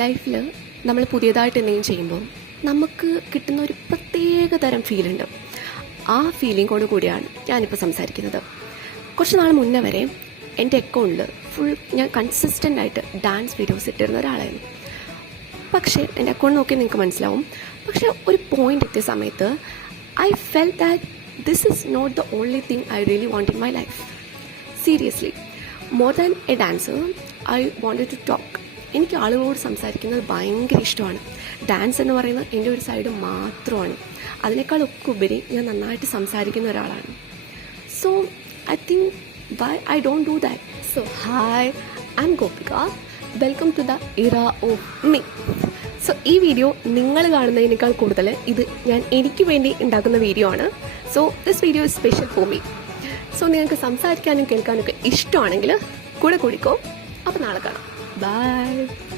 ലൈഫിൽ നമ്മൾ പുതിയതായിട്ട് എന്തെങ്കിലും ചെയ്യുമ്പോൾ നമുക്ക് കിട്ടുന്ന ഒരു പ്രത്യേക തരം ഫീലുണ്ട്. ആ ഫീലിങ്ങോട് കൂടിയാണ് ഞാനിപ്പോൾ സംസാരിക്കുന്നത്. കുറച്ച് നാൾ മുന്നേ വരെ എൻ്റെ അക്കൗണ്ടിൽ ഞാൻ കൺസിസ്റ്റൻ്റ് ആയിട്ട് ഡാൻസ് വീഡിയോസ് ഇട്ടിരുന്ന ഒരാളായിരുന്നു. പക്ഷേ എൻ്റെ അക്കൗണ്ട് നോക്കി നിങ്ങൾക്ക് മനസ്സിലാവും. പക്ഷേ ഒരു പോയിൻ്റ് എത്തിയ സമയത്ത് I felt that this is not the only thing I really want in my life. Seriously, more than a dancer I wanted to talk. എനിക്ക് ആളുകളോട് സംസാരിക്കുന്നത് ഭയങ്കര ഇഷ്ടമാണ്. ഡാൻസ് എന്ന് പറയുന്നത് എൻ്റെ ഒരു സൈഡ് മാത്രമാണ്. അതിനേക്കാളൊക്കെ ഉപരി ഞാൻ നന്നായിട്ട് സംസാരിക്കുന്ന ഒരാളാണ്. So I think why I don't do that. So hi, I am Gopika. Welcome to the era of me. So ഈ വീഡിയോ നിങ്ങൾ കാണുന്നതിനേക്കാൾ കൂടുതൽ ഇത് ഞാൻ എനിക്ക് വേണ്ടി ഉണ്ടാക്കുന്ന വീഡിയോ ആണ്. So this video is special for me. So നിങ്ങൾക്ക് സംസാരിക്കാനും കേൾക്കാനൊക്കെ ഇഷ്ടമാണെങ്കിൽ കൂടെ കൂടിക്കോ. അപ്പോൾ നാളെ കാണാം. Bye.